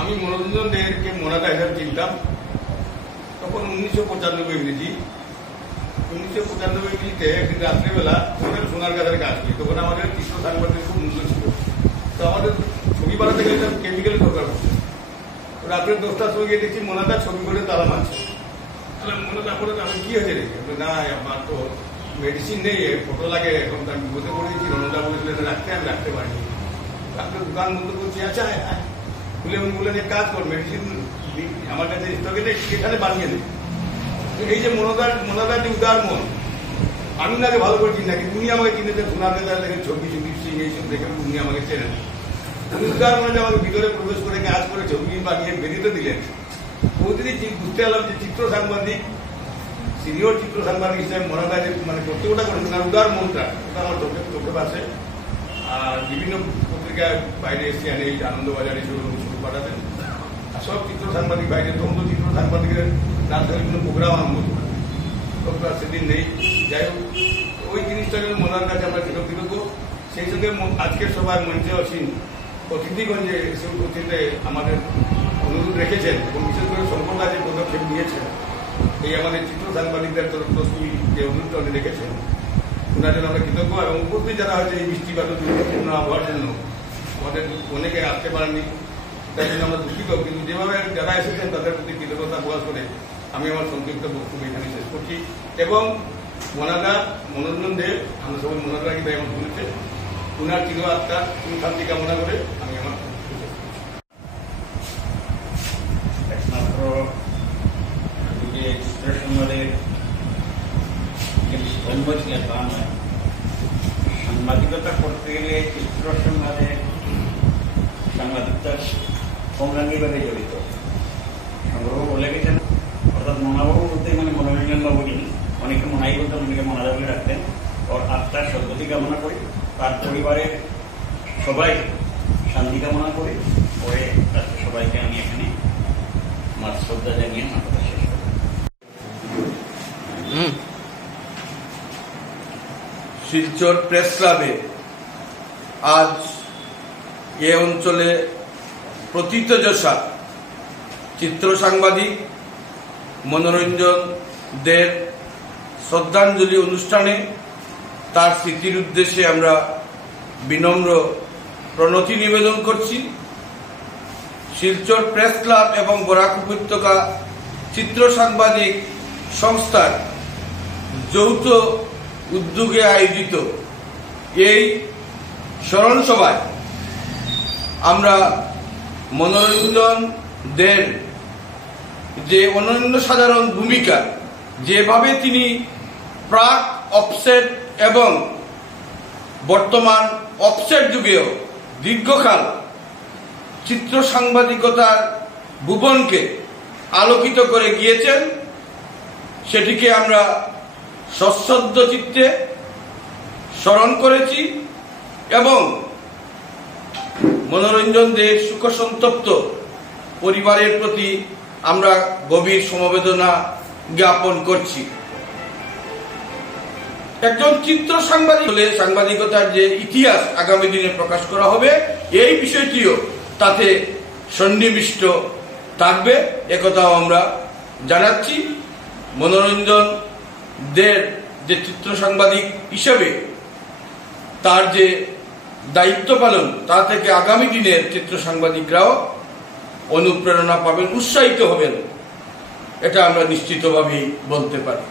আমি মনোরঞ্জন দেরকে মোনাকা হিসাবে চিনতাম তখন 1995 ইংরেজি 1995 ইংরেজিতে একদিন রাত্রেবেলা সোনার গাছের কাজ করি। তখন আমাদের চিত্র সাংবাদিক খুব মূল্য ছিল, তো আমাদের ছবি বানাতে গেলে কেমিক্যালের দরকার পড়ছে। রাত্রে 10টার সময় গিয়ে দেখছি মোনাকা ছবি করে তালা মারছে। মোনাকা করে আমি কি হয়েছে রেখে না আমার তো মেডিসিন নেই, ফটো লাগে, এখন আমি বিপদে পড়ে দিচ্ছি। রণদা বলেছিল রাখতে, আমি রাখতে পারিনি। আপনার দোকান বন্ধ করছি, আচ্ছা খুলে উনি বললেন এক কাজ কর, মেডিসিন আমার কাছে স্টকে নেই, সেখানে বানিয়ে দেয়। এই যে মনোদার যে উদার মন, আমি নাকে ভালো করে চিনি না, কিন্তু উনি আমাকে চিনেছেন। সোনার নেতার দেখে ছবি সুদীপ সিং এইসব দেখে উনি আমাকে চেনেন। উনি উদার মনে আমাকে ভিতরে প্রবেশ করে কাজ করে ছবি বানিয়ে বেরিয়ে দিলেন। প্রতিদিন বুঝতে পারলাম যে চিত্র সাংবাদিক, সিনিয়র চিত্র সাংবাদিক হিসেবে মনোদা যে মানে কর্তব্যটা করেছেন আর উদার মনটা, ওটা আমার চোখে পাচ্ছে। আর বিভিন্ন পত্রিকায় বাইরে এসে এই আনন্দবাজারে ছবি পাঠাতেন। আর সব চিত্র সাংবাদিক বাইরে তন্ত্র চিত্র সাংবাদিকের রাজধানী কোনো প্রোগ্রাম আরম্ভ হতো না, তখন সেদিন নেই। যাই হোক, ওই জিনিসটাকে মনার কাছে আমরা কৃতজ্ঞ। সেই সঙ্গে আজকের সভায় মঞ্চে আসীন অতিথিগঞ্জে এসে উপস্থিতে আমাদের অনুরোধ রেখেছেন এবং বিশেষ করে সম্পর্ক আছে পদক্ষেপ নিয়েছেন। এই আমাদের চিত্র সাংবাদিকদের তরফ যে অনুরোধটা রেখেছেন, ওনার জন্য আমরা কৃতজ্ঞ। এবং উপস্থিত যারা হয়েছে এই বৃষ্টিপাত দুর্ঘটনা আবহাওয়ার জন্য আমাদের অনেকে আসতে পারেননি, তাই জন্য আমরা দুঃখিত। কিন্তু যেভাবে যারা এসেছেন তাদের প্রতি কৃতজ্ঞতা প্রকাশ করে আমি আমার সংক্ষিপ্ত বক্তব্য এখানে শেষ করছি। এবং মোনাকা মনোরঞ্জন দেব, আমরা সবাই মোনাকা কিন্তু এমন বলেছে, ওনার চির আত্মা শান্তি কামনা করে আমি আমার একমাত্র চিত্র সংবাদের স্তম্ভ ছিল তা নয়। সাংবাদিকতা করতে গেলে চিত্র সংবাদের সাংবাদিকতার অঙ্গাঙ্গিভাবে জড়িত। সংগ্রহ বলে গেছেন, অর্থাৎ মনাবাবু বলতে মানে মনোরঞ্জন বাবু যিনি, অনেকে মনাই বলতেন, অনেকে মনাদা বলে রাখতেন। ওর আত্মার সদ্গতি কামনা করি, তার পরিবারের সবাই শান্তি কামনা করি। পরে তাদের সবাইকে আমি এখানে আমার শ্রদ্ধা জানিয়ে আমার কথা শেষ করি। শিলচর প্রেস ক্লাবে আজ এ অঞ্চলে প্রথিতযশা চিত্র সাংবাদিক মনোরঞ্জন দের শ্রদ্ধাঞ্জলি অনুষ্ঠানে তার স্মৃতির উদ্দেশ্যে আমরা বিনম্র প্রণতি নিবেদন করছি। শিলচর প্রেস ক্লাব এবং বরাক উপত্যকা চিত্র সাংবাদিক সংস্থার যৌথ উদ্যোগে আয়োজিত এই স্মরণ সভায় আমরা মনোরঞ্জন দের যে অনন্য সাধারণ ভূমিকা, যেভাবে তিনি প্রাক অফসেট এবং বর্তমান অফসেট যুগেও দীর্ঘকাল চিত্র সাংবাদিকতার ভুবনকে আলোকিত করে গিয়েছেন, সেটিকে আমরা সশ্রদ্ধ চিত্তে স্মরণ করেছি এবং মনোরঞ্জন দের শোকসন্তপ্ত পরিবারের প্রতি আমরা গভীর সমবেদনা জ্ঞাপন করছি। একজন চিত্র সাংবাদিক হলে সাংবাদিকতার যে ইতিহাস আগামী দিনে প্রকাশ করা হবে, এই বিষয়টিও তাতে সন্নিবিষ্ট থাকবে, একথাও আমরা জানাচ্ছি। মনোরঞ্জন দের যে চিত্র সাংবাদিক হিসেবে তার যে দায়িত্ব পালন, তা থেকে আগামী দিনের চিত্র সাংবাদিকরাও অনুপ্রেরণা পাবেন, উৎসাহিত হবেন, এটা আমরা নিশ্চিতভাবেই বলতে পারি।